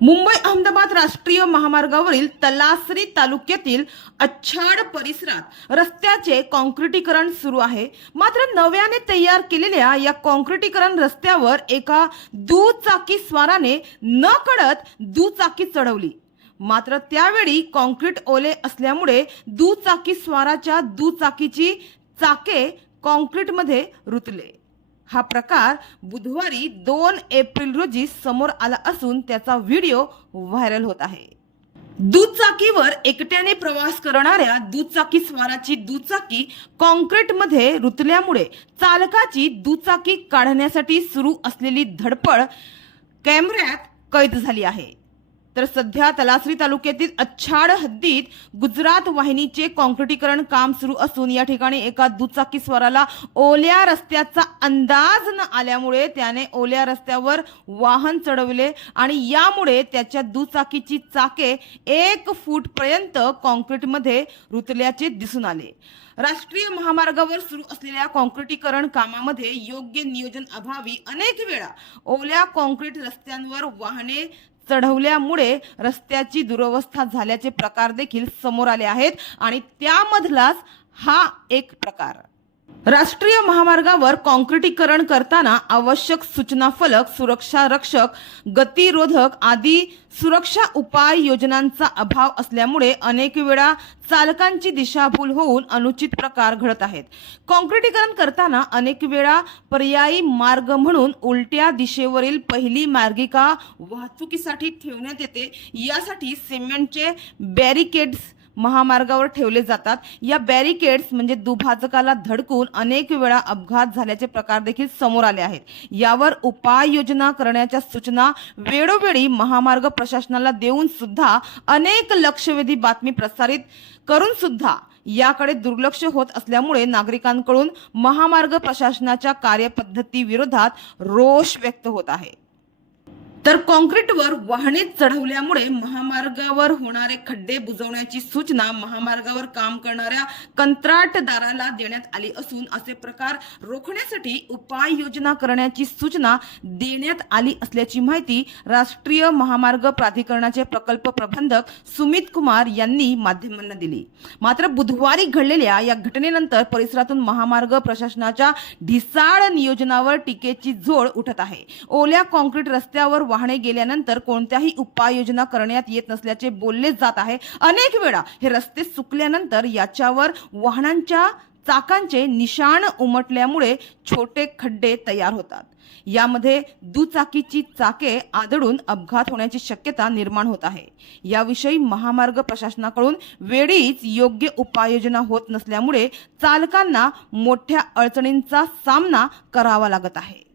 मुंबई अहमदाबाद राष्ट्रीय महामार्गावरील तलासरी तालुक्यातील अच्छाड परिसरात रस्त्याचे कॉन्क्रिटीकरण सुरू आहे. मात्र नव्याने तयार केलेल्या या कॉन्क्रिटीकरण रस्त्यावर एका दुचाकी स्वाराने न कळत दुचाकी चढवली. मात्र त्यावेळी कॉन्क्रीट ओले असल्यामुळे दुचाकी स्वाराच्या दुचाकीची चाके कॉन्क्रीटमध्ये रुतले. हा प्रकार बुधवारी दोन एप्रिल रोजी समोर आला असून त्याचा व्हिडिओ व्हायरल होत आहे. दुचाकीवर एकट्याने प्रवास करणाऱ्या दुचाकी स्वाराची दुचाकी कॉन्क्रीटमध्ये रुतल्यामुळे चालकाची दुचाकी काढण्यासाठी सुरू असलेली धडपड कॅमेऱ्यात कैद झाली आहे. तर सध्या तलासरी तालुक्यातील अच्छाड हद्दीत गुजरात वाहिनीचे कॉन्क्रिटीकरण काम सुरू असून या ठिकाणी एका दुचाकी स्वाराला ओल्या रस्त्याचा अंदाज न आल्यामुळे त्याने ओल्या रस्त्यावर वाहन चढवले आणि यामुळे त्याच्या दुचाकीची चाके एक फूटपर्यंत काँक्रीटमध्ये कॉन्क्रीटमध्ये रुतल्याचे दिसून आले. राष्ट्रीय महामार्गावर सुरू असलेल्या कॉन्क्रिटीकरण कामामध्ये योग्य नियोजन अभावी अनेक वेळा ओल्या कॉन्क्रीट रस्त्यांवर वाहने चढवल्यामुळे रस्त्याची दुरवस्था झाल्याचे प्रकार देखील समोर आले आहेत आणि त्यामधलाच हा एक प्रकार. राष्ट्रीय महामार्गावर कॉन्क्रिटीकरण करताना आवश्यक सूचना फलक सुरक्षा रक्षक गतिरोधक आदी सुरक्षा उपाय योजनांचा अभाव असल्यामुळे अनेक वेळा चालकांची दिशाभूल होऊन अनुचित प्रकार घडत आहेत. कॉन्क्रिटीकरण करताना अनेक वेळा पर्यायी मार्ग म्हणून उलट्या दिशेवरील पहिली मार्गिका वाहतुकीसाठी ठेवण्यात येते. यासाठी सिमेंटचे बॅरिकेड्स महामार्गावर ठेवले जातात. या बॅरिकेड्स म्हणजे दुभाजकाला धडकून अनेक वेळा अपघात झाल्याचे प्रकार देखील समोर आले आहेत. यावर उपाययोजना करण्याच्या सूचना वेळोवेळी महामार्ग प्रशासनाला देऊन सुद्धा अनेक लक्षवेधी बातमी प्रसारित करून सुद्धा याकडे दुर्लक्ष होत असल्यामुळे नागरिकांकडून महामार्ग प्रशासनाच्या कार्यपद्धती विरोधात रोष व्यक्त होत आहे. तर कॉन्क्रीटवर वाहने चढवल्यामुळे महामार्गावर होणारे खड्डे बुजवण्याची सूचना महामार्गावर काम करणाऱ्या कंत्राटदाराला देण्यात आली असून असे प्रकार रोखण्यासाठी उपाययोजना करण्याची सूचना देण्यात आली असल्याची माहिती राष्ट्रीय महामार्ग प्राधिकरणाचे प्रकल्प प्रबंधक सुमित कुमार यांनी माध्यमांना दिली. मात्र बुधवारी घडलेल्या या घटनेनंतर परिसरातून महामार्ग प्रशासनाच्या ढिसाळ नियोजनावर टीकेची झोड उठत आहे. ओल्या कॉन्क्रीट रस्त्यावर वाहने गेल्यानंतर कोणत्याही उपाययोजना करण्यात येत नसल्याचे बोलले जात आहे. अनेक वेळा हे रस्ते सुकल्यानंतर याच्यावर वाहनांच्या चाकांचे निशाण उमटल्यामुळे छोटे खड्डे तयार होतात. यामध्ये दुचाकीची चाके आदळून अपघात होण्याची शक्यता निर्माण होत आहे. याविषयी महामार्ग प्रशासनाकडून वेळीच योग्य उपाययोजना होत नसल्यामुळे चालकांना मोठ्या अडचणींचा सामना करावा लागत आहे.